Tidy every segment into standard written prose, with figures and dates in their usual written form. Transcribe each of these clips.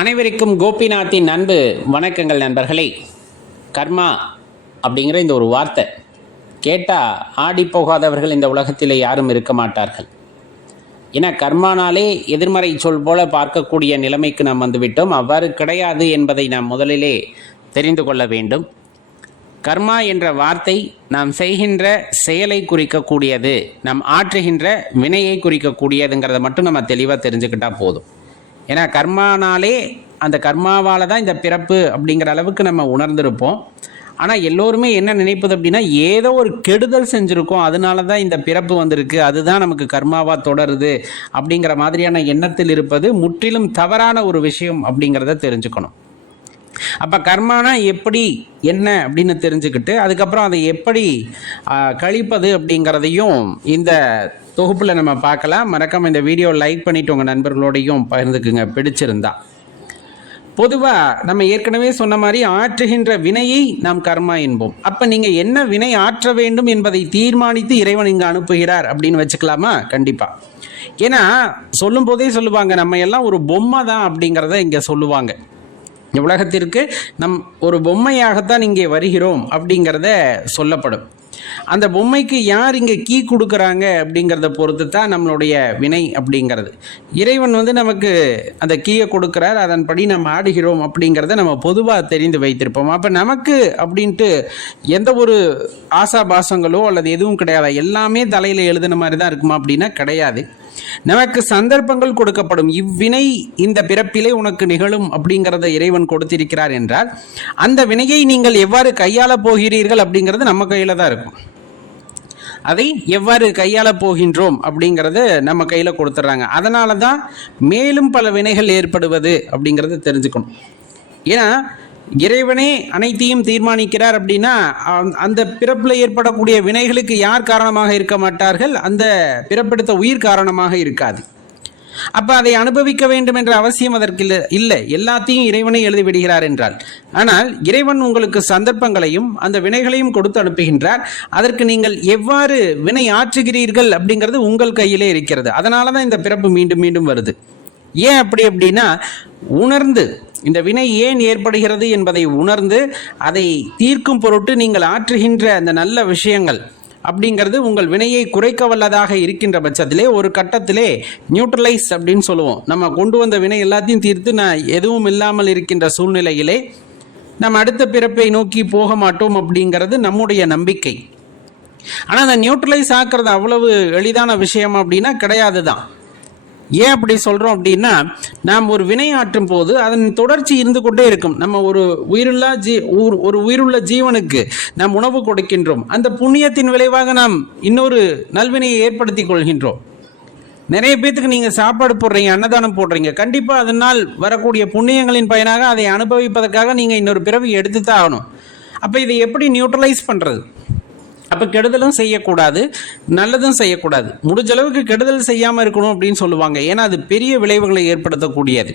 அனைவருக்கும் கோபிநாத்தின் அன்பு வணக்கங்கள் நண்பர்களே. கர்மா அப்படிங்கிற இந்த ஒரு வார்த்தை கேட்டால் ஆடி போகாதவர்கள் இந்த உலகத்தில் யாரும் இருக்க மாட்டார்கள். ஏன்னா கர்மானாலே எதிர்மறை சொல் போல பார்க்கக்கூடிய நிலைமைக்கு நாம் வந்துவிட்டோம். அவ்வாறு கிடையாது என்பதை நாம் முதலிலே தெரிந்து கொள்ள வேண்டும். கர்மா என்ற வார்த்தை நாம் செய்கின்ற செயலை குறிக்கக்கூடியது, நாம் ஆற்றுகின்ற வினையை குறிக்கக்கூடியதுங்கிறத மட்டும் நம்ம தெளிவாக தெரிஞ்சுக்கிட்டால் போதும். ஏன்னா கர்மானாலே அந்த கர்மாவால் தான் இந்த பிறப்பு அப்படிங்கிற அளவுக்கு நம்ம உணர்ந்திருப்போம். ஆனால் எல்லோருமே என்ன நினைப்பது அப்படின்னா, ஏதோ ஒரு கெடுதல் செஞ்சுருக்கோம், அதனால தான் இந்த பிறப்பு வந்திருக்கு, அதுதான் நமக்கு கர்மாவாக தொடருது அப்படிங்கிற மாதிரியான எண்ணத்தில் இருப்பது முற்றிலும் தவறான ஒரு விஷயம் அப்படிங்கிறத தெரிஞ்சுக்கணும். அப்போ கர்மானா எப்படி என்ன அப்படின்னு தெரிஞ்சுக்கிட்டு அதுக்கப்புறம் அதை எப்படி கழிப்பது அப்படிங்கிறதையும் இந்த தொகுப்பில் நம்ம பார்க்கலாம். மறக்காமல் இந்த வீடியோ லைக் பண்ணிவிட்டு உங்கள் நண்பர்களோடையும் பகிர்ந்துக்குங்க பிடிச்சிருந்தா. பொதுவாக நம்ம ஏற்கனவே சொன்ன மாதிரி ஆற்றுகின்ற வினையை நாம் கர்மா என்போம். அப்போ நீங்கள் என்ன வினை ஆற்ற வேண்டும் என்பதை தீர்மானித்து இறைவன் இங்கே அனுப்புகிறார் அப்படின்னு வச்சுக்கலாமா? கண்டிப்பாக. ஏன்னா சொல்லும் போதே சொல்லுவாங்க, நம்ம எல்லாம் ஒரு பொம்மை தான் அப்படிங்கிறத இங்கே சொல்லுவாங்க. உலகத்திற்கு நம் ஒரு பொம்மையாகத்தான் இங்கே வருகிறோம் அப்படிங்கிறத சொல்லப்படும். அந்த பொம்மைக்கு யார் இங்கே கீ கொடுக்குறாங்க அப்படிங்கிறத பொறுத்து தான் நம்மளுடைய வினை அப்படிங்கிறது. இறைவன் நமக்கு அந்த கீயை கொடுக்குறார், அதன்படி நம்ம ஆடுகிறோம் அப்படிங்கிறத நம்ம பொதுவாக தெரிந்து வைத்திருப்போம். அப்போ நமக்கு அப்படின்ட்டு எந்த ஒரு ஆசாபாசங்களோ அல்லது எதுவும் கிடையாது. எல்லாமே தலையில் எழுதின மாதிரி தான் இருக்குமா அப்படின்னா கிடையாது. நமக்கு சந்தர்ப்பங்கள் கொடுக்கப்படும். இவ்வினை இந்த பிறப்பிலே உனக்கு நிகழும் அப்படிங்கிறத இறைவன் கொடுத்திருக்கிறார் என்றால் அந்த வினையை நீங்கள் எவ்வாறு கையாள போகிறீர்கள் அப்படிங்கிறது நம்ம கையில் தான் இருக்கும். அதை எவ்வாறு கையாள போகின்றோம் அப்படிங்கிறது நம்ம கையில் கொடுத்துட்றாங்க. அதனால தான் மேலும் பல வினைகள் ஏற்படுவது அப்படிங்கிறத தெரிஞ்சுக்கணும். ஏன்னா இறைவனே அனைத்தையும் தீர்மானிக்கிறார் அப்படின்னா அந்த பிறப்பில் ஏற்படக்கூடிய வினைகளுக்கு யார் காரணமாக இருக்க மாட்டார்கள்? அந்த பிறப்பெடுத்த உயிர் காரணமாக இருக்காது. அப்போ அதை அனுபவிக்க வேண்டும் என்ற அவசியம் அதற்கு இல்லை. எல்லாத்தையும் இறைவனை எழுதிவிடுகிறார் என்றால். ஆனால் இறைவன் உங்களுக்கு சந்தர்ப்பங்களையும் அந்த வினைகளையும் கொடுத்து அனுப்புகின்றார். அதற்கு நீங்கள் எவ்வாறு வினை ஆற்றுகிறீர்கள் அப்படிங்கிறது உங்கள் கையிலே இருக்கிறது. அதனால தான் இந்த பிறப்பு மீண்டும் மீண்டும் வருது. ஏன் அப்படி அப்படின்னா, உணர்ந்து இந்த வினை ஏன் ஏற்படுகிறது என்பதை உணர்ந்து அதை தீர்க்கும் பொருட்டு நீங்கள் ஆற்றுகின்ற அந்த நல்ல விஷயங்கள் அப்படிங்கிறது உங்கள் வினையை குறைக்க வல்லதாக இருக்கின்ற பட்சத்திலே ஒரு கட்டத்திலே நியூட்ரலைஸ் அப்படின்னு சொல்லுவோம். நம்ம கொண்டு வந்த வினை எல்லாத்தையும் தீர்த்து எதுவும் இல்லாமல் இருக்கின்ற சூழ்நிலையிலே நம்ம அடுத்த பிறப்பை நோக்கி போக மாட்டோம் அப்படிங்கிறது நம்முடைய நம்பிக்கை. ஆனால் அந்த நியூட்ரலைஸ் ஆக்குறது அவ்வளவு எளிதான விஷயம் அப்படின்னா கிடையாது தான். ஏன் அப்படி சொல்கிறோம் அப்படின்னா, நாம் ஒரு வினை ஆற்றும் போது அதன் தொடர்ச்சி இருந்து கொண்டே இருக்கும். நம்ம ஒரு உயிருள்ள ஜீவனுக்கு நாம் உணவு கொடுக்கின்றோம். அந்த புண்ணியத்தின் விளைவாக நாம் இன்னொரு நல்வினையை ஏற்படுத்தி கொள்கின்றோம். நிறைய பேத்துக்கு நீங்கள் சாப்பாடு போடுறீங்க, அன்னதானம் போடுறீங்க. கண்டிப்பாக அதனால் வரக்கூடிய புண்ணியங்களின் பயனாக அதை அனுபவிப்பதற்காக நீங்கள் இன்னொரு பிறவி எடுத்து தான் ஆகணும். அப்போ இதை எப்படி நியூட்ரலைஸ் பண்ணுறது? அப்போ கெடுதலும் செய்யக்கூடாது, நல்லதும் செய்யக்கூடாது. முடிஞ்ச அளவுக்கு கெடுதல் செய்யாமல் இருக்கணும் அப்படின்னு சொல்லுவாங்க. ஏன்னா அது பெரிய விளைவுகளை ஏற்படுத்தக்கூடியது.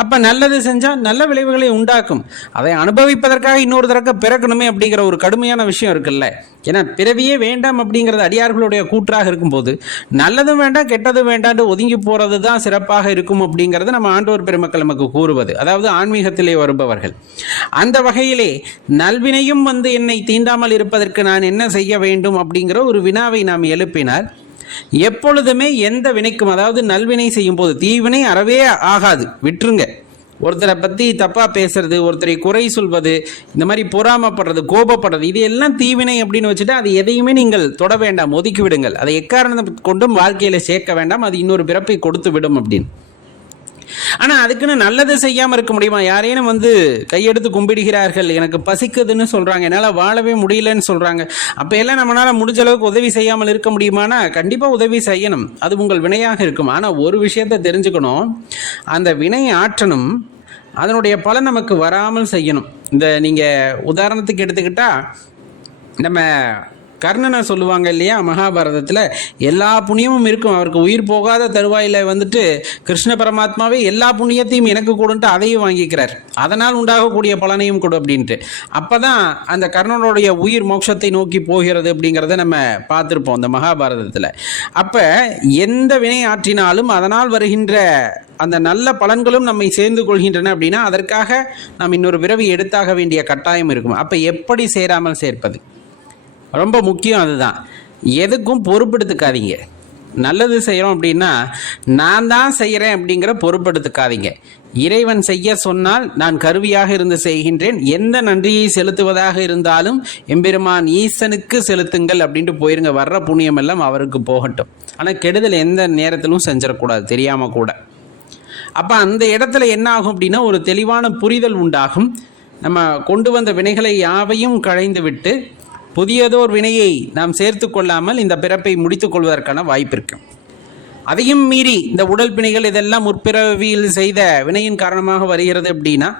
அப்போ நல்லது செஞ்சால் நல்ல விளைவுகளை உண்டாக்கும். அதை அனுபவிப்பதற்காக இன்னொரு தடவை பிறக்கணுமே அப்படிங்கிற ஒரு கடுமையான விஷயம் இருக்குல்ல. ஏன்னா பிறவியே வேண்டாம் அப்படிங்கிறது அடியார்களுடைய கூற்றாக இருக்கும்போது நல்லதும் வேண்டாம் கெட்டதும் வேண்டாண்டு ஒதுங்கி போகிறது தான் சிறப்பாக இருக்கும் அப்படிங்கிறது நம்ம ஆண்டோர் பெருமக்கள் நமக்கு கூறுவது, அதாவது ஆன்மீகத்திலே வருபவர்கள். அந்த வகையிலே நல்வினையும் என்னை தீண்டாமல் இருப்பதற்கு நான் என்ன செய்ய வேண்டும் அப்படிங்கிற ஒரு வினாவை நாம் எழுப்பினால் எப்பொழுதுமே எந்த வினைக்கும், அதாவது நல்வினை செய்யும் போது தீவினை அறவே ஆகாது, விட்டுருங்க. ஒருத்தரை பற்றி தப்பாக பேசுறது, ஒருத்தரை குறை சொல்வது, இந்த மாதிரி பொறாமப்படுறது, கோபப்படுறது, இது எல்லாம் தீவினை அப்படின்னு வச்சுட்டு அது எதையுமே நீங்கள் தொட வேண்டாம், ஒதுக்கி விடுங்கள். அதை எக்காரணம் கொண்டும் வாழ்க்கையில் சேர்க்க வேண்டாம், அது இன்னொரு பிறப்பை கொடுத்து விடும் அப்படின்னு. ஆனால் அதுக்குன்னு நல்லது செய்யாமல் இருக்க முடியுமா? யாரேனும் கையெடுத்து கும்பிடுகிறார்கள், எனக்கு பசிக்குதுன்னு சொல்கிறாங்க, என்னால் வாழவே முடியலன்னு சொல்கிறாங்க. அப்போ எல்லாம் நம்மளால் முடிஞ்ச அளவுக்கு உதவி செய்யாமல் இருக்க முடியுமானா கண்டிப்பாக உதவி செய்யணும். அது உங்கள் வினையாக இருக்கும். ஆனால் ஒரு விஷயத்தை தெரிஞ்சுக்கணும், அந்த வினை ஆற்றணும், அதனுடைய பலன் நமக்கு வராமல் செய்யணும். நீங்கள் உதாரணத்துக்கு எடுத்துக்கிட்டால், நம்ம கர்ணனை சொல்லுவாங்க இல்லையா மகாபாரதத்தில், எல்லா புண்ணியமும் இருக்கும், அவருக்கு உயிர் போகாத தருவாயில் வந்துட்டு கிருஷ்ண பரமாத்மாவே எல்லா புண்ணியத்தையும் எனக்கு கொடுன்ட்டு அதையும் வாங்கிக்கிறார், அதனால் உண்டாகக்கூடிய பலனையும் கொடு அப்படின்ட்டு. அப்போ தான் அந்த கர்ணனுடைய உயிர் மோட்சத்தை நோக்கி போகிறது அப்படிங்கிறத நம்ம பார்த்துருப்போம் அந்த மகாபாரதத்தில். அப்போ எந்த வினை ஆற்றினாலும் அதனால் வருகின்ற அந்த நல்ல பலன்களும் நம்மை சேர்ந்து கொள்கின்றன அப்படின்னா அதற்காக நாம் இன்னொரு பிறவி எடுத்தாக வேண்டிய கட்டாயம் இருக்கும். அப்போ எப்படி சேராமல் சேர்ப்பது ரொம்ப முக்கியம். அதுதான், எதுக்கும் பொறுப்பெடுத்துக்காதீங்க. நல்லது செய்கிறோம் அப்படின்னா நான் தான் செய்கிறேன் அப்படிங்கிற பொறுப்பெடுத்துக்காதீங்க. இறைவன் செய்ய சொன்னால் நான் கருவியாக இருந்து செய்கின்றேன், எந்த நன்றியை செலுத்துவதாக இருந்தாலும் எம்பெருமான் ஈசனுக்கு செலுத்துங்கள் அப்படின்ட்டு போயிருங்க. வர்ற புண்ணியம் எல்லாம் அவருக்கு போகட்டும். ஆனால் கெடுதல் எந்த நேரத்திலும் செஞ்சிடக்கூடாது, தெரியாமல் கூட. அப்போ அந்த இடத்துல என்ன ஆகும் அப்படின்னா ஒரு தெளிவான புரிதல் உண்டாகும். நம்ம கொண்டு வந்த வினைகளை யாவையும் களைந்து விட்டு புதியதோர் வினையை நாம் சேர்த்து கொள்ளாமல் இந்த பிறப்பை முடித்துக் கொள்வதற்கான வாய்ப்பு இருக்கு. அதையும் மீறி இந்த உடல் பிணைகள் இதெல்லாம் முற்பிறவியில் செய்த வினையின் காரணமாக வருகிறது அப்படின்னா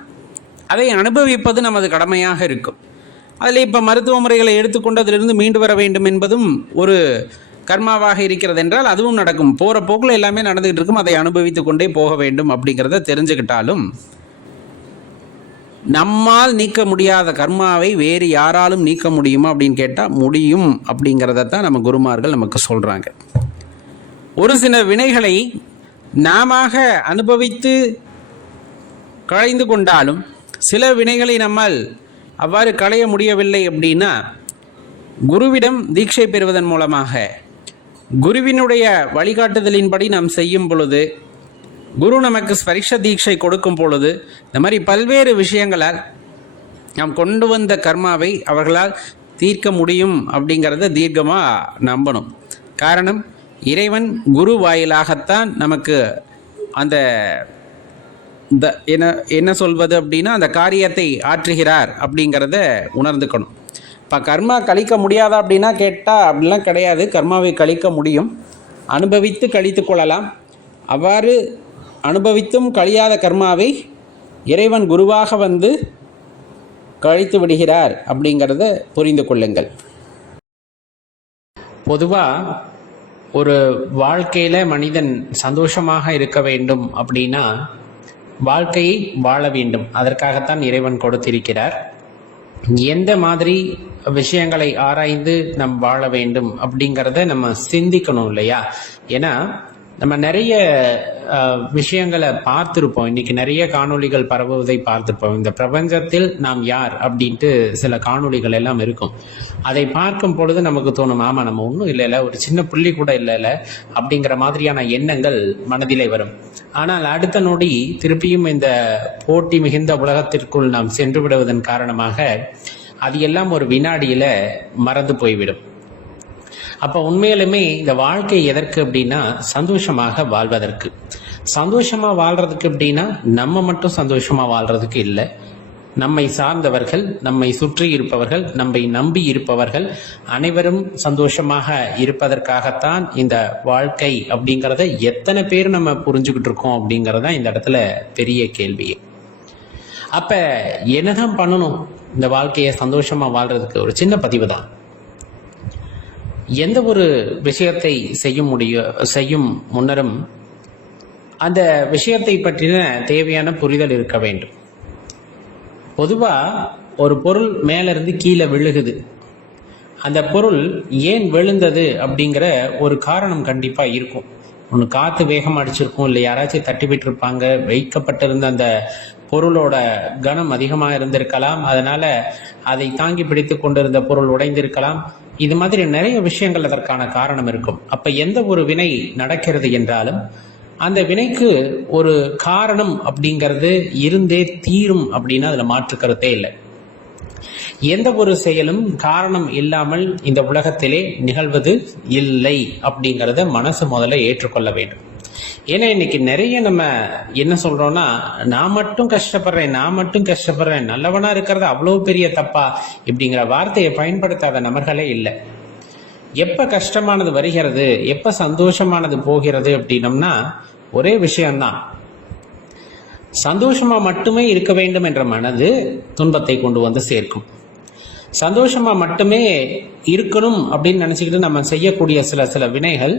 அதை அனுபவிப்பது நமது கடமையாக இருக்கும். அதில் இப்போ மருத்துவ முறைகளை எடுத்துக்கொண்டு அதிலிருந்து மீண்டு வர வேண்டும் என்பதும் ஒரு கர்மாவாக இருக்கிறது என்றால் அதுவும் நடக்கும். போகிற போக்கில் எல்லாமே நடந்துகிட்டு இருக்கும், அதை அனுபவித்து கொண்டே போக வேண்டும் அப்படிங்கிறத தெரிஞ்சுக்கிட்டாலும் நம்மால் நீக்க முடியாத கர்மாவை வேறு யாராலும் நீக்க முடியுமா அப்படின்னு கேட்டால் முடியும் அப்படிங்கிறத தான் நம்ம குருமார்கள் நமக்கு சொல்கிறாங்க. ஒரு சில வினைகளை நாம அனுபவித்து களைந்து கொண்டாலும் சில வினைகளை நம்மால் அவ்வாறு களைய முடியவில்லை அப்படின்னா குருவிடம் தீட்சை பெறுவதன் மூலமாக குருவினுடைய வழிகாட்டுதலின்படி நாம் செய்யும் பொழுது, குரு நமக்கு ஸ்பரிஷ தீட்சை கொடுக்கும் பொழுது, இந்த மாதிரி பல்வேறு விஷயங்களால் நாம் கொண்டு வந்த கர்மாவை அவர்களால் தீர்க்க முடியும் அப்படிங்கிறத தீர்க்கமாக நம்பணும். காரணம், இறைவன் குரு வாயிலாகத்தான் நமக்கு அந்த என்ன சொல்வது அப்படின்னா அந்த காரியத்தை ஆற்றுகிறார் அப்படிங்கிறத உணர்ந்துக்கணும். இப்போ கர்மா கழிக்க முடியாதா அப்படின்னா கேட்டால் அப்படிலாம் கிடையாது. கர்மாவை கழிக்க முடியும், அனுபவித்து கழித்து கொள்ளலாம். அவ்வாறு அனுபவித்தும் கழியாத கர்மாவை இறைவன் குருவாக வந்து கழித்து விடுகிறார் அப்படிங்கிறத புரிந்து கொள்ளுங்கள். பொதுவாக ஒரு வாழ்க்கையில் மனிதன் சந்தோஷமாக இருக்க வேண்டும் அப்படின்னா வாழ்க்கையை வாழ வேண்டும், அதற்காகத்தான் இறைவன் கொடுத்திருக்கிறார். எந்த மாதிரி விஷயங்களை ஆராய்ந்து நம் வாழ வேண்டும் அப்படிங்கிறத நம்ம சிந்திக்கணும் இல்லையா? ஏன்னா நம்ம நிறைய விஷயங்களை பார்த்துருப்போம், இன்னைக்கு நிறைய காணொளிகள் பரவுவதை பார்த்துருப்போம். இந்த பிரபஞ்சத்தில் நாம் யார் அப்படின்ட்டு சில காணொளிகள் எல்லாம் இருக்கும். அதை பார்க்கும் பொழுது நமக்கு தோணும், ஆமா நம்ம ஒன்றும் இல்லைல்ல, ஒரு சின்ன புள்ளி கூட இல்லைல்ல அப்படிங்கிற மாதிரியான எண்ணங்கள் மனதிலே வரும். ஆனால் அடுத்த நொடி திருப்பியும் இந்த போட்டி மிகுந்த உலகத்திற்குள் நாம் சென்று விடுவதன் காரணமாக அது எல்லாம் ஒரு வினாடியில மறந்து போய்விடும். அப்ப உண்மையிலுமே இந்த வாழ்க்கை எதற்கு அப்படின்னா சந்தோஷமாக வாழ்வதற்கு. சந்தோஷமா வாழ்றதுக்கு அப்படின்னா நம்ம மட்டும் சந்தோஷமா வாழ்றதுக்கு இல்லை, நம்மை சார்ந்தவர்கள், நம்மை சுற்றி இருப்பவர்கள், நம்மை நம்பி இருப்பவர்கள் அனைவரும் சந்தோஷமாக இருப்பதற்காகத்தான் இந்த வாழ்க்கை அப்படிங்கிறத எத்தனை பேர் நம்ம புரிஞ்சுக்கிட்டு இருக்கோம் அப்படிங்கிறதா இந்த இடத்துல பெரிய கேள்வி. அப்ப என்னதான் பண்ணணும் இந்த வாழ்க்கையை சந்தோஷமா வாழ்றதுக்கு? ஒரு சின்ன பதிவு தான். எந்த ஒரு விஷயத்தை செய்யும் முன்னரும் அந்த விஷயத்தை பற்றின தேவையான புரிதல் இருக்க வேண்டும். பொதுவா ஒரு பொருள் மேல இருந்து கீழே விழுகுது, அந்த பொருள் ஏன் விழுந்தது அப்படிங்கிற ஒரு காரணம் கண்டிப்பா இருக்கும். ஒன்று காத்து வேகம் அடிச்சிருக்கும், இல்லை யாராச்சும் தட்டி விட்டு இருப்பாங்க, வைக்கப்பட்டிருந்த அந்த பொருளோட கனம் அதிகமாக இருந்திருக்கலாம், அதனால அதை தாங்கி பிடித்து கொண்டிருந்த பொருள் உடைந்திருக்கலாம். இது மாதிரி நிறைய விஷயங்கள் அதற்கான காரணம் இருக்கும். அப்ப எந்த ஒரு வினை நடக்கிறது என்றாலும் அந்த வினைக்கு ஒரு காரணம் அப்படிங்கிறது இருந்தே தீரும் அப்படின்னா அதுல மாற்று கருத்தே இல்லை. எந்த ஒரு செயலும் காரணம் இல்லாமல் இந்த உலகத்திலே நிகழ்வது இல்லை அப்படிங்கிறத மனசு முதல்ல ஏற்றுக்கொள்ள வேண்டும். ஏன்னா இன்னைக்கு நிறைய நம்ம என்ன சொல்றோம்னா, நான் மட்டும் கஷ்டப்படுறேன், நல்லவனா இருக்கிறது அவ்வளவு பெரிய தப்பா இப்படிங்கிற வார்த்தையை பயன்படுத்தாத நபர்களே இல்லை. எப்ப கஷ்டமானது வருகிறது, எப்ப சந்தோஷமானது போகிறது அப்படின்னம்னா ஒரே விஷயம்தான், சந்தோஷமா மட்டுமே இருக்க வேண்டும் என்ற மனது துன்பத்தை கொண்டு வந்து சேர்க்கும். சந்தோஷமா மட்டுமே இருக்கணும் அப்படின்னு நினைச்சுக்கிட்டு நம்ம செய்யக்கூடிய சில வினைகள்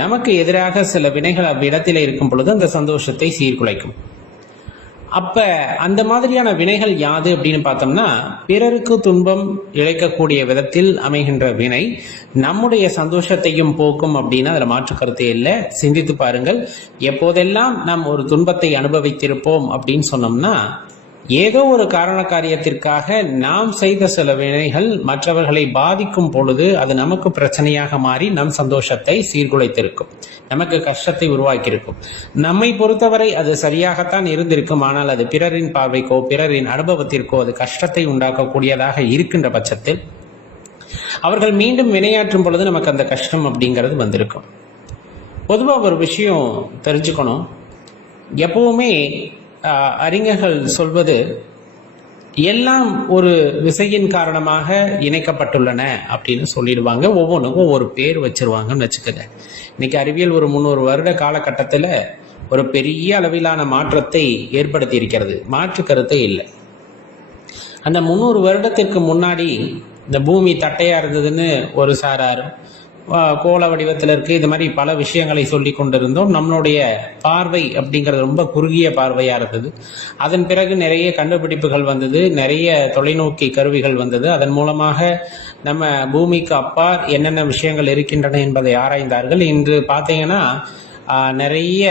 நமக்கு எதிராக சில வினைகள் அவ்விடத்தில் இருக்கும் பொழுது அந்த சந்தோஷத்தை சீர்குலைக்கும். அப்ப அந்த மாதிரியான வினைகள் யாது அப்படின்னு பார்த்தோம்னா, பிறருக்கு துன்பம் இழைக்கக்கூடிய விதத்தில் அமைகின்ற வினை நம்முடைய சந்தோஷத்தையும் போக்கும் அப்படின்னு அதுல மாற்று கருத்தே இல்லை. சிந்தித்து பாருங்கள். எப்போதெல்லாம் நாம் ஒரு துன்பத்தை அனுபவித்திருப்போம் அப்படின்னு சொன்னோம்னா, ஏதோ ஒரு காரண காரியத்திற்காக நாம் செய்த சில வினைகள் மற்றவர்களை பாதிக்கும் பொழுது அது நமக்கு பிரச்சனையாக மாறி நம் சந்தோஷத்தை சீர்குலைத்திருக்கும், நமக்கு கஷ்டத்தை உருவாக்கியிருக்கும். நம்மை பொறுத்தவரை அது சரியாகத்தான் இருந்திருக்கும். ஆனால் அது பிறரின் பார்வைக்கோ பிறரின் அனுபவத்திற்கோ அது கஷ்டத்தை உண்டாக்கக்கூடியதாக இருக்கின்ற பட்சத்தில் அவர்கள் மீண்டும் வினையாற்றும் பொழுது நமக்கு அந்த கஷ்டம் அப்படிங்கிறது வந்திருக்கும். பொதுவாக ஒரு விஷயம் தெரிஞ்சுக்கணும். எப்பவுமே அறிஞர்கள் சொல்வது எல்லாம் ஒரு விசையின் காரணமாக இணைக்கப்பட்டுள்ளன அப்படின்னு சொல்லிடுவாங்க. ஒவ்வொன்றுக்கும் ஒவ்வொரு பேர் வச்சிருவாங்கன்னு வச்சுக்கோங்க. இன்னைக்கு அறிவியல் ஒரு 300 வருட காலகட்டத்தில் ஒரு பெரிய அளவிலான மாற்றத்தை ஏற்படுத்தி இருக்கிறது, மாற்று கருத்தே இல்லை. அந்த 300 வருடத்திற்கு முன்னாடி இந்த பூமி தட்டையா இருந்ததுன்னு ஒரு சாரார், கோள வடிவத்தில் இருக்கு, இது மாதிரி பல விஷயங்களை சொல்லி கொண்டிருந்தோம். நம்மளுடைய பார்வை அப்படிங்கிறது ரொம்ப குறுகிய பார்வையா இருந்தது. அதன் பிறகு நிறைய கண்டுபிடிப்புகள் வந்தது, நிறைய தொலைநோக்கி கருவிகள் வந்தது. அதன் மூலமாக நம்ம பூமிக்கு அப்பால் என்னென்ன விஷயங்கள் இருக்கின்றன என்பதை ஆராய்ந்தார்கள். இன்று பார்த்தீங்கன்னா நிறைய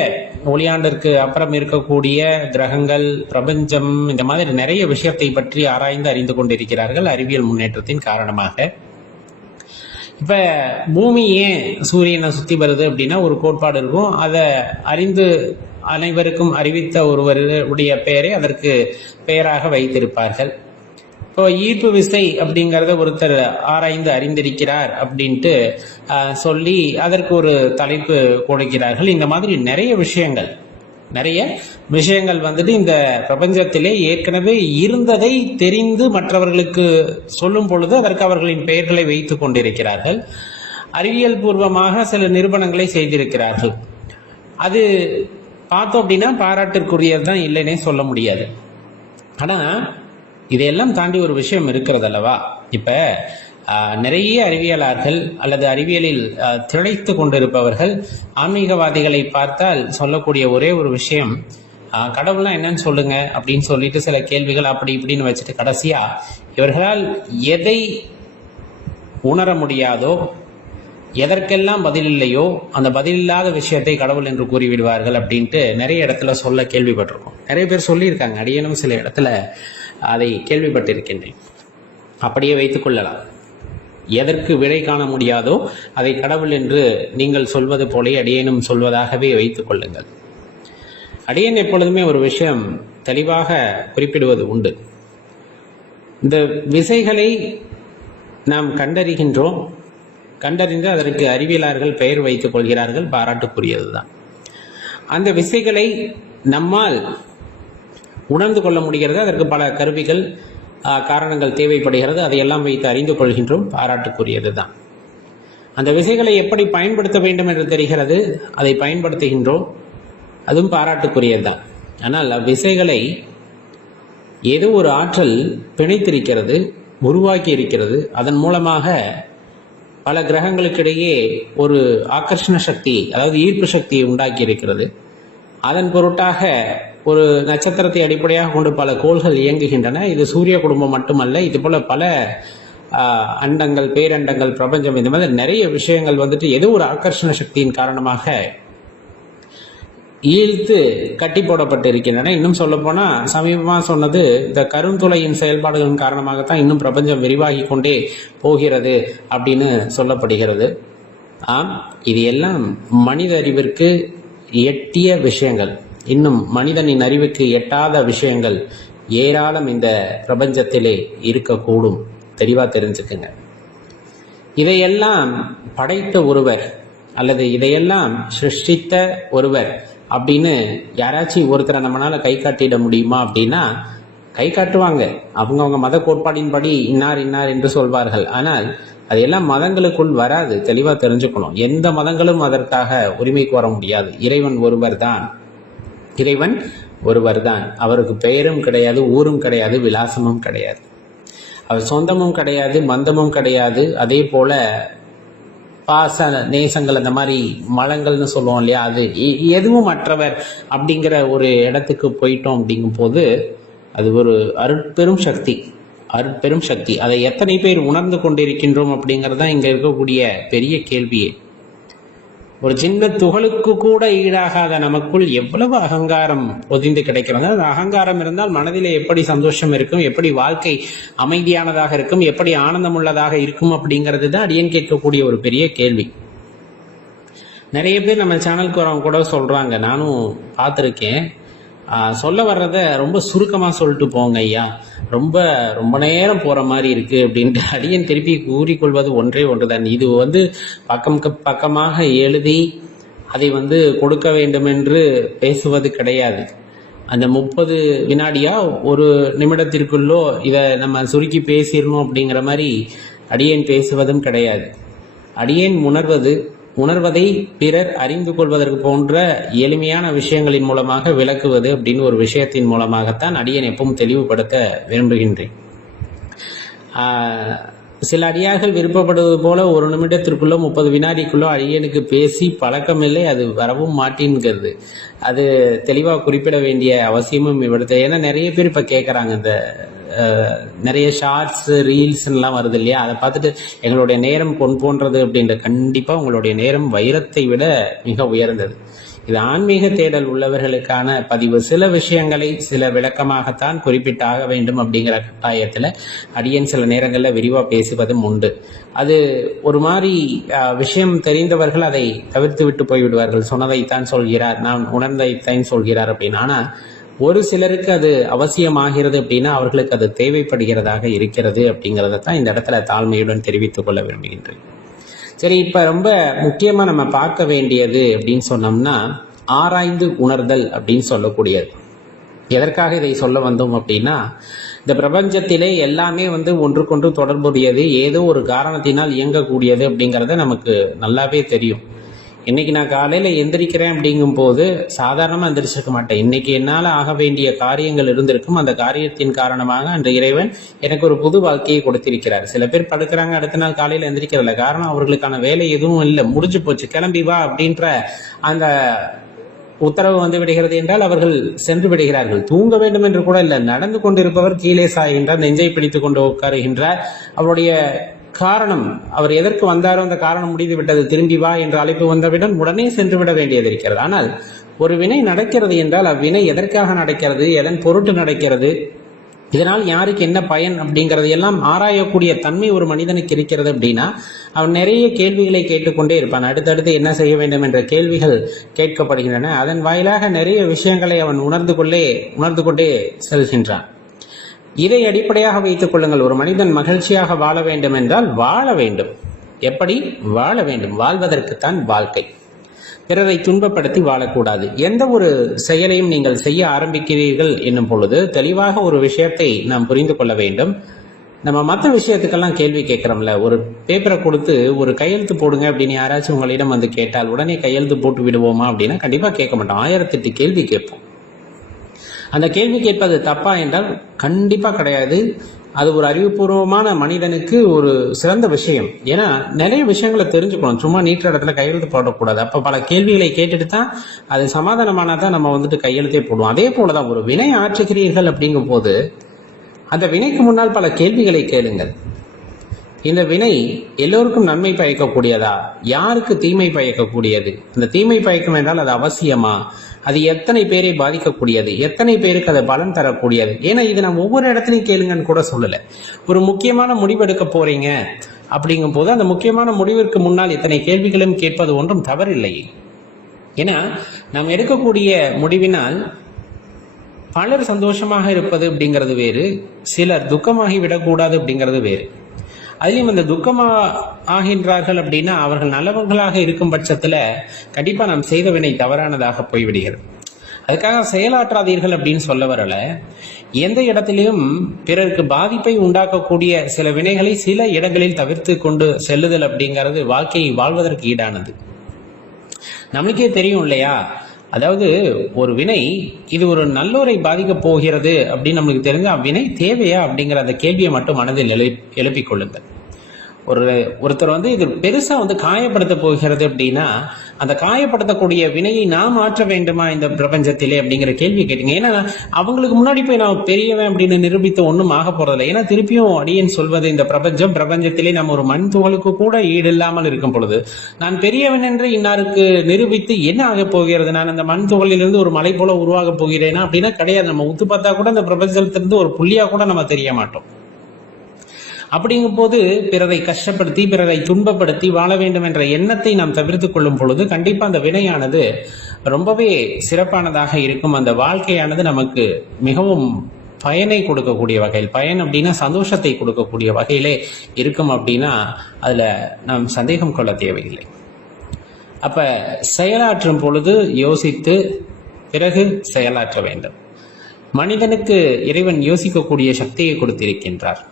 ஒளியாண்டிற்கு அப்புறம் இருக்கக்கூடிய கிரகங்கள், பிரபஞ்சம், இந்த மாதிரி நிறைய விஷயத்தை பற்றி ஆராய்ந்து அறிந்து கொண்டிருக்கிறார்கள் அறிவியல் முன்னேற்றத்தின் காரணமாக. இப்ப பூமி ஏன் சூரியனை சுத்தி வருது அப்படின்னா ஒரு கோட்பாடு இருக்கும். அதை அறிந்து அனைவருக்கும் அறிவித்த ஒருவருடைய பெயரை அதற்கு பெயராக வைத்திருப்பார்கள். இப்போ ஈர்ப்பு விசை அப்படிங்கிறத ஒருத்தர் ஆராய்ந்து அறிந்திருக்கிறார் அப்படின்ட்டு சொல்லி அதற்கு ஒரு தலைப்பு கொடுக்கிறார்கள். இந்த மாதிரி நிறைய விஷயங்கள் வந்துட்டு இந்த பிரபஞ்சத்திலே ஏற்கனவே இருந்ததை தெரிந்து மற்றவர்களுக்கு சொல்லும் பொழுது அதற்கு அவர்களின் பெயர்களை வைத்துக் கொண்டிருக்கிறார்கள். அறிவியல் பூர்வமாக சில நிரூபணங்களை செய்திருக்கிறார்கள். அது பார்த்தோம் அப்படின்னா பாராட்டிற்குரியது தான், இல்லைன்னே சொல்ல முடியாது. ஆனா இதையெல்லாம் தாண்டி ஒரு விஷயம் இருக்கிறது அல்லவா? இப்ப நிறைய அறிவியலாளர்கள் அல்லது அறிவியலில் திளைத்து கொண்டிருப்பவர்கள் ஆன்மீகவாதிகளை பார்த்தால் சொல்லக்கூடிய ஒரே ஒரு விஷயம், கடவுள்னா என்னன்னு சொல்லுங்க அப்படின்னு சொல்லிட்டு சில கேள்விகள் அப்படி இப்படின்னு வச்சுட்டு கடைசியா இவர்களால் எதை உணர முடியாதோ, எதற்கெல்லாம் பதில் இல்லையோ அந்த பதில் இல்லாத விஷயத்தை கடவுள் என்று கூறிவிடுவார்கள் அப்படின்ட்டு நிறைய இடத்துல சொல்ல கேள்விப்பட்டிருக்கோம். நிறைய பேர் சொல்லியிருக்காங்க. அடியேனும் சில இடத்துல அதை கேள்விப்பட்டிருக்கின்றேன். அப்படியே வைத்துக் கொள்ளலாம். எதற்கு விடை காண முடியாதோ அதை கடவுள் என்று நீங்கள் சொல்வது போலே அடியேனும் சொல்வதாகவே வைத்துக் கொள்ளுங்கள். அடியேன் எப்பொழுதுமே ஒரு விஷயம் தெளிவாக குறிப்பிடுவது உண்டு. இந்த விசைகளை நாம் கண்டறிகின்றோம், கண்டறிந்து அதற்கு அறிவியலாளர்கள் பெயர் வைத்துக் கொள்கிறார்கள், பாராட்டுக்குரியதுதான். அந்த விசைகளை நம்மால் உணர்ந்து கொள்ள முடிகிறது. அதற்கு பல கருவிகள், காரணங்கள் தேவைப்படுகிறது. அதையெல்லாம் வைத்து அறிந்து கொள்கின்றோம், பாராட்டுக்குரியது தான். அந்த விசைகளை எப்படி பயன்படுத்த வேண்டும் என்று தெரிகிறது, அதை பயன்படுத்துகின்றோம், அதுவும் பாராட்டுக்குரியது தான். ஆனால் அவ்விசைகளை ஏதோ ஒரு ஆற்றல் பிணைத்திருக்கிறது, உருவாக்கி இருக்கிறது. அதன் மூலமாக பல கிரகங்களுக்கிடையே ஒரு ஆகர்ஷண சக்தி, அதாவது ஈர்ப்பு சக்தியை உண்டாக்கி இருக்கிறது. அதன் பொருட்டாக ஒரு நட்சத்திரத்தை அடிப்படையாக கொண்டு பல கோள்கள் இயங்குகின்றன. இது சூரிய குடும்பம் மட்டுமல்ல, இது போல பல அண்டங்கள், பேரண்டங்கள், பிரபஞ்சம், இந்த மாதிரி நிறைய விஷயங்கள் வந்துட்டு ஏதோ ஒரு ஆகர்ஷண சக்தியின் காரணமாக ஈழ்த்து கட்டி போடப்பட்டு இருக்கின்றன. இன்னும் சொல்ல போனா சமீபமாக சொன்னது, இந்த கருந்துளையின் செயல்பாடுகளின் காரணமாகத்தான் இன்னும் பிரபஞ்சம் விரிவாகி கொண்டே போகிறது அப்படின்னு சொல்லப்படுகிறது. இது எல்லாம் மனித அறிவிற்கு எட்டிய விஷயங்கள். இன்னும் மனிதனின் அறிவுக்கு எட்டாத விஷயங்கள் ஏராளம் இந்த பிரபஞ்சத்திலே இருக்கக்கூடும். தெளிவா தெரிஞ்சுக்குங்க. இதையெல்லாம் படைத்த ஒருவர் அல்லது இதையெல்லாம் சிருஷ்டித்த ஒருவர் அப்படின்னு யாராச்சும் ஒருத்தரை நம்மளால கை காட்டிட முடியுமா அப்படின்னா கை காட்டுவாங்க. அவங்கவுங்க மத கோட்பாடின்படி இன்னார் இன்னார் என்று சொல்வார்கள். ஆனால் அது எல்லாம் மதங்களுக்குள் வராது. தெளிவா தெரிஞ்சுக்கணும். எந்த மதங்களும் அதற்காக உரிமைக்கு வர முடியாது. இறைவன் ஒருவர் தான். அவருக்கு பெயரும் கிடையாது, ஊரும் கிடையாது, விலாசமும் கிடையாது. அவர் சொந்தமும் கிடையாது, பந்தமும் கிடையாது. அதே போல பாச நேசங்கள், அந்த மாதிரி மலங்கள்னு சொல்லுவோம் இல்லையா, அது எதுவும் மற்றவர் அப்படிங்கிற ஒரு இடத்துக்கு போயிட்டோம். அப்படிங்கும் போது அது ஒரு அருட்பெரும் சக்தி, அருட்பெரும் சக்தி. அதை எத்தனை பேர் உணர்ந்து கொண்டிருக்கின்றோம் அப்படிங்கிறது தான் இங்க இருக்கக்கூடிய பெரிய கேள்வியே. ஒரு சின்ன துகளுக்கு கூட ஈடாகாத நமக்குள் எவ்வளவு அகங்காரம் பொதிந்து கிடைக்கிறாங்க. அந்த அகங்காரம் இருந்தால் மனதிலே எப்படி சந்தோஷம் இருக்கும், எப்படி வாழ்க்கை அமைதியானதாக இருக்கும், எப்படி ஆனந்தம் உள்ளதாக இருக்கும் அப்படிங்கிறது தான் அடியேன் கேட்கக்கூடிய ஒரு பெரிய கேள்வி. நிறைய பேர் நம்ம சேனலுக்கு வரவங்க கூட சொல்றாங்க, நானும் பார்த்துருக்கேன், சொல்ல வர்றத ரொம்ப சுருக்கமாக சொல்லிட்டு போங்க ஐயா, ரொம்ப ரொம்ப நேரம் போகிற மாதிரி இருக்குது அப்படின்ட்டு. அடியேன் திருப்பி கூறிக்கொள்வது ஒன்றே ஒன்றுதான். இது பக்கமாக எழுதி அதை கொடுக்க வேண்டும் என்று பேசுவது கிடையாது. அந்த 30 வினாடியா ஒரு நிமிடத்திற்குள்ளோ இதை நம்ம சுருக்கி பேசிடணும் அப்படிங்கிற மாதிரி அடியேன் பேசுவதும் கிடையாது. அடியேன் உணர்வதை பிறர் அறிந்து கொள்வதற்கு போன்ற எளிமையான விஷயங்களின் மூலமாக விளக்குவது அப்படின்னு ஒரு விஷயத்தின் மூலமாகத்தான் அடியேன் எப்பவும் தெளிவுபடுத்த விரும்புகின்றேன். சில அடியார்கள் விருப்பப்படுவது போல ஒரு நிமிடத்திற்குள்ளோ 30 வினாடிக்குள்ளோ அடியனுக்கு பேசி பழக்கமில்லை, அது வரவும் மாட்டேங்கிறது. அது தெளிவாக குறிப்பிட வேண்டிய அவசியமும் இவ்விடத்தை. ஏன்னா நிறைய பேர் இப்போ கேட்குறாங்க, இந்த நிறைய ஷார்ட்ஸ் ரீல்ஸ்லாம் வருது இல்லையா, அதை பார்த்துட்டு எங்களுடைய நேரம் பொன் போன்றது அப்படின்ற. கண்டிப்பாக உங்களுடைய நேரம் வைரத்தை விட மிக உயர்ந்தது. இது ஆன்மீக தேடல் உள்ளவர்களுக்கான பதிவு. சில விஷயங்களை சில விளக்கமாகத்தான் குறிப்பிட்டாக வேண்டும் அப்படிங்கிற கட்டாயத்தில் அடியேன் சில நேரங்களில் விரிவாக பேசுவதும் உண்டு. அது ஒரு மாதிரி விஷயம் தெரிந்தவர்கள் அதை தவிர்த்து விட்டு போய்விடுவார்கள். சொன்னதைத்தான் சொல்கிறார், நான் உணர்ந்தைத்தான் சொல்கிறார் அப்படின்னு. ஆனால் ஒரு சிலருக்கு அது அவசியமாகிறது அப்படின்னா அவர்களுக்கு அது தேவைப்படுகிறதாக இருக்கிறது அப்படிங்கிறத தான் இந்த இடத்துல தாழ்மையுடன் தெரிவித்துக் கொள்ள விரும்புகின்றேன். சரி, இப்போ ரொம்ப முக்கியமாக நம்ம பார்க்க வேண்டியது அப்படின்னு சொன்னோம்னா ஆராய்ந்து உணர்தல் அப்படின்னு சொல்லக்கூடியது. எதற்காக இதை சொல்ல வந்தோம் அப்படின்னா, இந்த பிரபஞ்சத்திலே எல்லாமே ஒன்றுக்கொன்று தொடர்புடையது, ஏதோ ஒரு காரணத்தினால் இயங்கக்கூடியது அப்படிங்கிறத நமக்கு நல்லாவே தெரியும். இன்னைக்கு நான் காலையில் எந்திரிக்கிறேன் அப்படிங்கும் போது சாதாரணமாக எந்திரிச்சிருக்க மாட்டேன். இன்னைக்கு என்னால் ஆக வேண்டிய காரியங்கள் இருந்திருக்கும். அந்த காரியத்தின் காரணமாக அந்த இறைவன் எனக்கு ஒரு புது வாழ்க்கையை கொடுத்திருக்கிறார். சில பேர் படுக்கிறாங்க, அடுத்த நாள் காலையில் எந்திரிக்கிறதில்ல. காரணம், அவர்களுக்கான வேலை எதுவும் இல்லை, முடிஞ்சு போச்சு, கிளம்பி வா அப்படின்ற அந்த உத்தரவு விடுகிறது என்றால் அவர்கள் சென்று விடுகிறார்கள். தூங்க வேண்டும் என்று கூட இல்லை, நடந்து கொண்டிருப்பவர் கீழே சாய்கின்றார், நெஞ்சை பிடித்து கொண்டு உட்காருகின்றார். அவருடைய காரணம், அவர் எதற்கு வந்தாரோ அந்த காரணம் முடிந்து விட்டது, திரும்பி வா என்ற அழைப்பு வந்தவுடன் உடனே சென்று விட வேண்டியது இருக்கிறது. ஆனால் ஒரு வினை நடக்கிறது என்றால் அவ்வினை எதற்காக நடக்கிறது, எதன் பொருட்டு நடக்கிறது, இதனால் யாருக்கு என்ன பயன் அப்படிங்கிறது எல்லாம் ஆராயக்கூடிய தன்மை ஒரு மனிதனுக்கு இருக்கிறது. அப்படின்னா அவன் நிறைய கேள்விகளை கேட்டுக்கொண்டே இருப்பான். அடுத்தடுத்து என்ன செய்ய வேண்டும் என்ற கேள்விகள் கேட்கப்படுகின்றன. அதன் வாயிலாக நிறைய விஷயங்களை அவன் உணர்ந்து கொண்டே செல்கின்றான். இதை அடிப்படையாக வைத்துக் கொள்ளுங்கள். ஒரு மனிதன் மகிழ்ச்சியாக வாழ வேண்டும் என்றால் வாழ வேண்டும். எப்படி வாழ வேண்டும்? வாழ்வதற்குத்தான் வாழ்க்கை. பிறரை துன்பப்படுத்தி வாழக்கூடாது. எந்த ஒரு செயலையும் நீங்கள் செய்ய ஆரம்பிக்கிறீர்கள் என்னும் பொழுது தெளிவாக ஒரு விஷயத்தை நாம் புரிந்து கொள்ள வேண்டும். நம்ம மற்ற விஷயத்துக்கெல்லாம் கேள்வி கேட்கிறோம்ல, ஒரு பேப்பரை கொடுத்து ஒரு கையெழுத்து போடுங்க அப்படின்னு யாராச்சும் உங்களிடம் கேட்டால் உடனே கையெழுத்து போட்டு விடுவோமா அப்படின்னா கண்டிப்பாக கேட்க மாட்டோம். 1008 கேள்வி கேட்போம். அந்த கேள்வி கேட்பது தப்பா என்றால் கண்டிப்பாக கிடையாது. அது ஒரு அறிவுபூர்வமான மனிதனுக்கு ஒரு சிறந்த விஷயம். ஏன்னா நிறைய விஷயங்களை தெரிஞ்சுக்கணும். சும்மா நீற்ற இடத்துல கையெழுத்து போடக்கூடாது. அப்போ பல கேள்விகளை கேட்டுட்டு தான் அது சமாதானமானதான் நம்ம கையெழுத்தே போடுவோம். அதே போலதான் ஒரு வினை ஆற்றுகிறீர்கள் அப்படிங்கும் போது அந்த வினைக்கு முன்னால் பல கேள்விகளை கேளுங்கள். இந்த வினை எல்லோருக்கும் நன்மை பயக்கக்கூடியதா, யாருக்கு தீமை பயக்கக்கூடியது, அந்த தீமை பயக்கும் என்றால் அது அவசியமா, அது எத்தனை பேரை பாதிக்கக்கூடியது, எத்தனை பேருக்கு அது பலன் தரக்கூடியது. ஏன்னா இது நம்ம ஒவ்வொரு இடத்துலையும் கேளுங்கன்னு கூட சொல்லலை. ஒரு முக்கியமான முடிவெடுக்க போறீங்க அப்படிங்கும் போது அந்த முக்கியமான முடிவிற்கு முன்னால் இத்தனை கேள்விகளும் கேட்பது ஒன்றும் தவறில்லை. ஏன்னா நாம் எடுக்கக்கூடிய முடிவினால் பலர் சந்தோஷமாக இருப்பது அப்படிங்கிறது வேறு, சிலர் துக்கமாகி விடக்கூடாது அப்படிங்கிறது வேறு. அதுலேயும் அந்த துக்கமாகின்றார்கள் அப்படின்னா அவர்கள் நல்லவர்களாக இருக்கும் பட்சத்தில் கண்டிப்பாக நாம் செய்த வினை தவறானதாக போய்விடுகிறது. அதுக்காக செயலாற்றாதீர்கள் அப்படின்னு சொல்ல வரல. எந்த இடத்திலையும் பிறருக்கு பாதிப்பை உண்டாக்கக்கூடிய சில வினைகளை சில இடங்களில் தவிர்த்து கொண்டு செல்லுதல் அப்படிங்கிறது வாழ்க்கையை வாழ்வதற்கு ஈடானது. நம்மளுக்கே தெரியும் இல்லையா, அதாவது ஒரு வினை இது ஒரு நல்லோரை பாதிக்கப் போகிறது அப்படின்னு நம்மளுக்கு தெரிஞ்ச வினை தேவையா அப்படிங்கிற அந்த கேள்வியை மட்டும் மனதில் எழுப்பிக் கொள்ளுங்கள். ஒருத்தர் இது பெருசா காயப்படுத்த போகிறது அப்படின்னா அந்த காயப்படுத்தக்கூடிய வினையை நாம் மாற்ற வேண்டுமா இந்த பிரபஞ்சத்திலே அப்படிங்கிற கேள்வி கேட்டீங்க. ஏன்னா அவங்களுக்கு முன்னாடி போய் நான் பெரியவன் அப்படின்னு நிரூபித்த ஒன்றும் ஆக போறதில்லை. ஏன்னா திருப்பியும் அடியேன் சொல்வது இந்த பிரபஞ்சத்திலே நம்ம ஒரு மண் துகளுக்கு கூட ஈடு இல்லாமல் இருக்கும் பொழுது நான் பெரியவன் என்று இன்னாருக்கு நிரூபித்து என்ன ஆக போகிறது? நான் அந்த மண் துகளிலிருந்து ஒரு மலை போல உருவாக போகிறேனா அப்படின்னா கிடையாது. நம்ம உத்து பார்த்தா கூட இந்த பிரபஞ்சத்திலிருந்து ஒரு புள்ளியா கூட நம்ம தெரிய மாட்டோம். அப்படிங்கும் போது பிறரை கஷ்டப்படுத்தி பிறரை துன்பப்படுத்தி வாழ வேண்டும் என்ற எண்ணத்தை நாம் தவிர்த்துக் கொள்ளும் பொழுது கண்டிப்பா அந்த வினையானது ரொம்பவே சிறப்பானதாக இருக்கும். அந்த வாழ்க்கையானது நமக்கு மிகவும் பயனை கொடுக்கக்கூடிய வகையில், பயன் அப்படின்னா சந்தோஷத்தை கொடுக்கக்கூடிய வகையிலே இருக்கும் அப்படின்னா அதுல நாம் சந்தேகம் கொள்ள தேவையில்லை. அப்ப செயலாற்றும் பொழுது யோசித்து பிறகு செயலாற்ற வேண்டும். மனிதனுக்கு இறைவன் யோசிக்கக்கூடிய சக்தியை கொடுத்திருக்கின்றார்.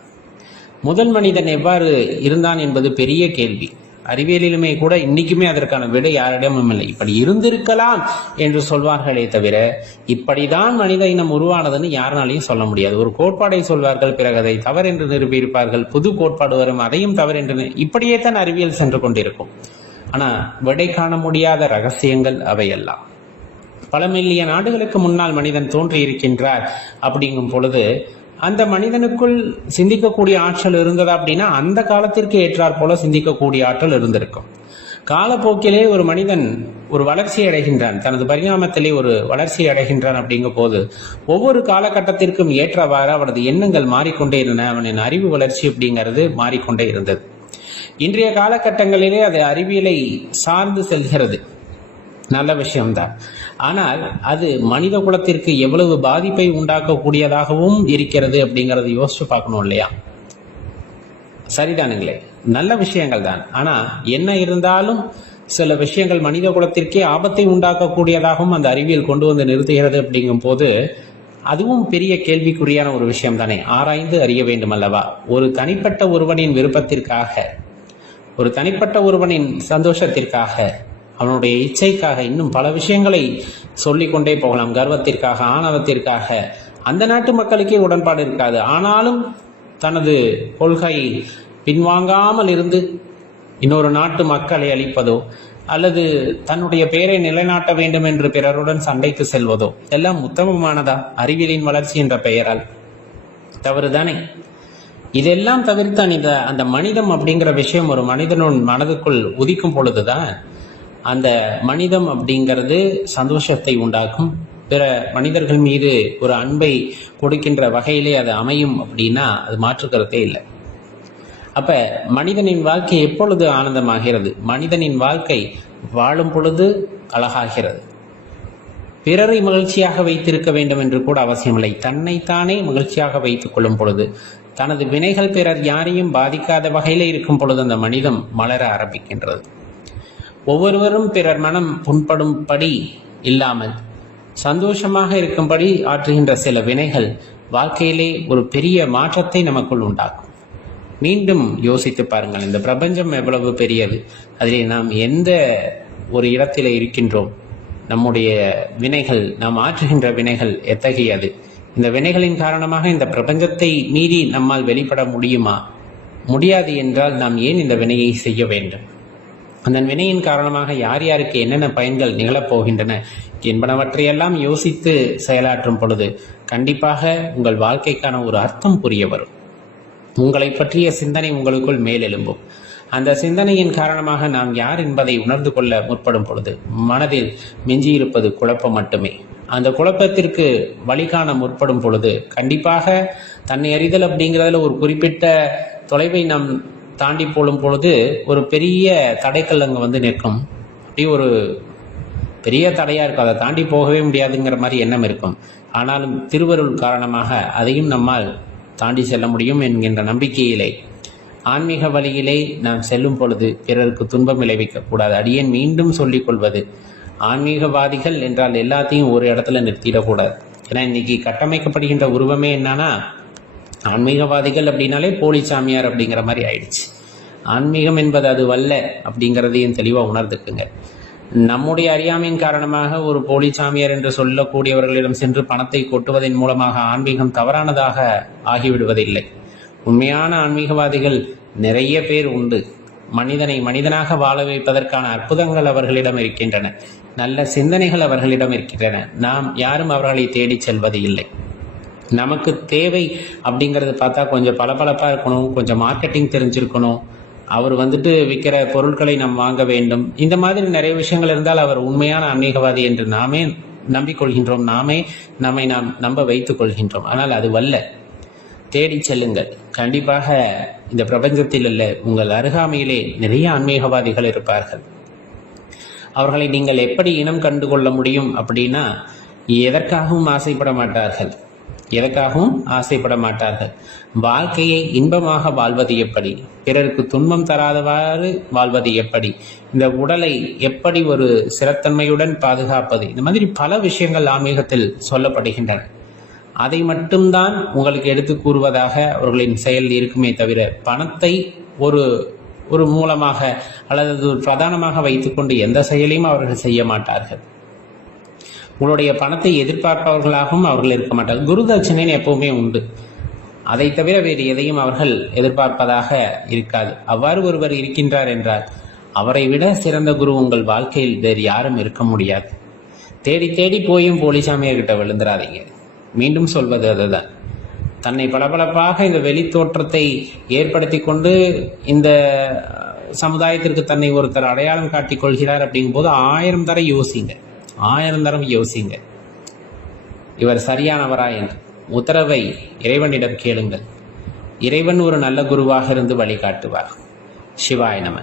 முதல் மனிதன் எவ்வாறு இருந்தான் என்பது பெரிய கேள்வி. அறிவியலிலுமே கூட இன்னைக்குமே அதற்கான விடை யாரிடமும் இல்லை. இப்படி இருந்திருக்கலாம் என்று சொல்வார்களே தவிர இப்படிதான் மனித இனம் உருவானதுன்னு யாருனாலையும் சொல்ல முடியாது. ஒரு கோட்பாடை சொல்வார்கள், பிறகு அதை தவறு என்று நிரூபிப்பார்கள், புது கோட்பாடு வரும், அதையும் தவறு என்று, இப்படியே தான் அறிவியல் சென்று கொண்டிருக்கும். ஆனா விடை காண முடியாத ரகசியங்கள் அவையெல்லாம். பல மில்லியன் ஆண்டுகளுக்கு முன்னால் மனிதன் தோன்றி இருக்கின்றார். அப்படிங்கும் பொழுது அந்த மனிதனுக்குள் சிந்திக்கக்கூடிய ஆற்றல் இருந்ததா அப்படின்னா அந்த காலத்திற்கு ஏற்றாற் போல சிந்திக்கக்கூடிய ஆற்றல் இருந்திருக்கும். காலப்போக்கிலே ஒரு மனிதன் ஒரு வளர்ச்சி அடைகின்றான், தனது பரிணாமத்திலே ஒரு வளர்ச்சி அடைகின்றான். அப்படிங்கும் போது ஒவ்வொரு காலகட்டத்திற்கும் ஏற்றவாறு அவனது எண்ணங்கள் மாறிக்கொண்டே இருந்தன. அவனின் அறிவு வளர்ச்சி அப்படிங்கிறது மாறிக்கொண்டே இருந்தது. இன்றைய காலகட்டங்களிலே அது அறிவியலை சார்ந்து செல்கிறது, நல்ல விஷயம்தான். ஆனால் அது மனித குலத்திற்கு எவ்வளவு பாதிப்பை உண்டாக்கக்கூடியதாகவும் இருக்கிறது அப்படிங்கறத யோசிச்சு பார்க்கணும் இல்லையா? சரிதானுங்களே, நல்ல விஷயங்கள் தான். ஆனா என்ன இருந்தாலும் சில விஷயங்கள் மனித குலத்திற்கே ஆபத்தை உண்டாக்கக்கூடியதாகவும் அந்த அறிவியல் கொண்டு வந்து நிறுத்துகிறது. அப்படிங்கும் போது அதுவும் பெரிய கேள்விக்குறியான ஒரு விஷயம் தானே. ஆராய்ந்து அறிய வேண்டும் அல்லவா? ஒரு தனிப்பட்ட ஒருவனின் விருப்பத்திற்காக, ஒரு தனிப்பட்ட ஒருவனின் சந்தோஷத்திற்காக, அவனுடைய இச்சைக்காக இன்னும் பல விஷயங்களை சொல்லிக்கொண்டே போகலாம். கர்வத்திற்காக, ஆணவத்திற்காக அந்த நாட்டு மக்களுக்கே உடன்பாடு இருக்காது. ஆனாலும் தனது கொள்கை பின்வாங்காமல் இருந்து இன்னொரு நாட்டு மக்களை அழிப்பதோ அல்லது தன்னுடைய பெயரை நிலைநாட்ட வேண்டும் என்று பிறருடன் சண்டைக்கு செல்வதோ எல்லாம் உத்தமமானதா? அறிவியலின் வளர்ச்சி என்ற பெயரால் தவறுதானே? இதெல்லாம் தவிர்த்தான் அந்த மனிதம் அப்படிங்கிற விஷயம் ஒரு மனிதனும் மனதுக்குள் உதிக்கும் பொழுதுதான் அந்த மனிதம் அப்படிங்கிறது சந்தோஷத்தை உண்டாக்கும். பிற மனிதர்கள் மீது ஒரு அன்பை கொடுக்கின்ற வகையிலே அது அமையும் அப்படின்னா அது மாற்றுக்கருத்தே இல்லை. அப்ப மனிதனின் வாழ்க்கை எப்பொழுது ஆனந்தமாகிறது? மனிதனின் வாழ்க்கை வாழும் பொழுது அழகாகிறது. பிறரை மகிழ்ச்சியாக வைத்திருக்க வேண்டும் என்று கூட அவசியமில்லை. தன்னைத்தானே மகிழ்ச்சியாக வைத்துக் கொள்ளும் பொழுது, தனது வினைகள் பிறர் யாரையும் பாதிக்காத வகையில இருக்கும் பொழுது அந்த மனிதம் மலர ஆரம்பிக்கின்றது. ஒவ்வொருவரும் பிறர் மனம் புண்படும்படி இல்லாமல் சந்தோஷமாக இருக்கும்படி ஆற்றுகின்ற சில வினைகள் வாழ்க்கையிலே ஒரு பெரிய மாற்றத்தை நமக்குள் உண்டாக்கும். மீண்டும் யோசித்து பாருங்கள், இந்த பிரபஞ்சம் எவ்வளவு பெரியது, அதிலே நாம் எந்த ஒரு இடத்திலே இருக்கின்றோம், நம்முடைய வினைகள், நாம் ஆற்றுகின்ற வினைகள் எத்தகையது, இந்த வினைகளின் காரணமாக இந்த பிரபஞ்சத்தை மீறி நம்மால் வெளிப்பட முடியுமா? முடியாது என்றால் நாம் ஏன் இந்த வினையை செய்ய வேண்டும்? அந்த வினையின் காரணமாக யார் யாருக்கு என்னென்ன பயன்கள் நிகழப்போகின்றன என்பனவற்றையெல்லாம் யோசித்து செயலாற்றும் பொழுது கண்டிப்பாக உங்கள் வாழ்க்கைக்கான ஒரு அர்த்தம் புரிய வரும். உங்களை பற்றிய சிந்தனை உங்களுக்குள் மேலெழும்பும். அந்த சிந்தனையின் காரணமாக நாம் யார் என்பதை உணர்ந்து கொள்ள முற்படும் பொழுது மனதில் மிஞ்சியிருப்பது குழப்பம் மட்டுமே. அந்த குழப்பத்திற்கு வழிகாண முற்படும் பொழுது கண்டிப்பாக தன்னை அறிதல் அப்படிங்கிறதுல ஒரு குறிப்பிட்ட தொலைவை நாம் தாண்டி போடும் பொழுது ஒரு பெரிய தடைக்கல் அங்கே நிற்கும். அப்படி ஒரு பெரிய தடையா இருக்கும், அதை தாண்டி போகவே முடியாதுங்கிற மாதிரி எண்ணம் இருக்கும். ஆனாலும் திருவருள் காரணமாக அதையும் நம்மால் தாண்டி செல்ல முடியும் என்கின்ற நம்பிக்கையிலே ஆன்மீக வழியிலே நாம் செல்லும் பொழுது பிறருக்கு துன்பம் விளைவிக்க கூடாது. அடியேன் மீண்டும் சொல்லிக் கொள்வது, ஆன்மீகவாதிகள் என்றால் எல்லாத்தையும் ஒரு இடத்துல நிறுத்திடக்கூடாது. ஏன்னா இன்னைக்கு கட்டமைக்கப்படுகின்ற உருவமே என்னன்னா, ஆன்மீகவாதிகள் அப்படின்னாலே போலி சாமியார் அப்படிங்கிற மாதிரி ஆயிடுச்சு. ஆன்மீகம் என்பது அது வல்ல அப்படிங்கிறதையும் தெளிவாக உணர்ந்துக்குங்க. நம்முடைய அறியாமையின் காரணமாக ஒரு போலி சாமியார் என்று சொல்லக்கூடியவர்களிடம் சென்று பணத்தை கொட்டுவதன் மூலமாக ஆன்மீகம் தவறானதாக ஆகிவிடுவதில்லை. உண்மையான ஆன்மீகவாதிகள் நிறைய பேர் உண்டு. மனிதனை மனிதனாக வாழ வைப்பதற்கான அற்புதங்கள் அவர்களிடம் இருக்கின்றன. நல்ல சிந்தனைகள் அவர்களிடம் இருக்கின்றன. நாம் யாரும் அவர்களை தேடி செல்வது இல்லை. நமக்கு தேவை அப்படிங்கிறது பார்த்தா கொஞ்சம் பளபளப்பாக இருக்கணும், கொஞ்சம் மார்க்கெட்டிங் தெரிஞ்சிருக்கணும், அவர் விற்கிற பொருட்களை நாம் வாங்க வேண்டும். இந்த மாதிரி நிறைய விஷயங்கள் இருந்தால் அவர் உண்மையான ஆன்மீகவாதி என்று நாமே நம்பிக்கொள்கின்றோம். நம்மை நாம் நம்ப வைத்துக் கொள்கின்றோம். ஆனால் அது வல்ல. தேடி செல்லுங்கள். கண்டிப்பாக இந்த பிரபஞ்சத்தில் உள்ள உங்கள் அருகாமையிலே நிறைய ஆன்மீகவாதிகள் இருப்பார்கள். அவர்களை நீங்கள் எப்படி இனம் கண்டு கொள்ள முடியும் அப்படின்னா, எதற்காகவும் ஆசைப்பட மாட்டார்கள். வாழ்க்கையை இன்பமாக வாழ்வது எப்படி, பிறருக்கு துன்பம் தராதவாறு வாழ்வது எப்படி, இந்த உடலை எப்படி ஒரு சிறத்தன்மையுடன் பாதுகாப்பது, இந்த மாதிரி பல விஷயங்கள் ஆன்மீகத்தில் சொல்லப்படுகின்றன. அதை மட்டும்தான் உங்களுக்கு எடுத்து கூறுவதாக அவர்களின் செயல் இருக்குமே தவிர, பணத்தை ஒரு மூலமாக அல்லது ஒரு பிரதானமாக வைத்துக்கொண்டு எந்த செயலையும் அவர்கள் செய்ய மாட்டார்கள். உங்களுடைய பணத்தை எதிர்பார்ப்பவர்களாகவும் அவர்கள் இருக்க மாட்டார்கள். குரு தட்சணைன்னு எப்பவுமே உண்டு. அதை தவிர வேறு எதையும் அவர்கள் எதிர்பார்ப்பதாக இருக்காது. அவ்வாறு ஒருவர் இருக்கின்றார் என்றால் அவரை விட சிறந்த குரு உங்கள் வாழ்க்கையில் வேறு யாரும் இருக்க முடியாது. தேடி தேடி போயும் போலிசாமியர்கிட்ட விழுந்துடாதீங்க. மீண்டும் சொல்வது அதுதான். தன்னை பளபளப்பாக இந்த வெளி தோற்றத்தை ஏற்படுத்தி கொண்டு இந்த சமுதாயத்திற்கு தன்னை ஒருத்தர் அடையாளம் காட்டிக் கொள்கிறார் அப்படிங்கும் போது 1000 தரம் யோசிங்க. இவர் சரியானவரா என்று உத்தரவை இறைவனிடம் கேளுங்கள். இறைவன் ஒரு நல்ல குருவாக இருந்து வழிகாட்டுவார். சிவாய நம.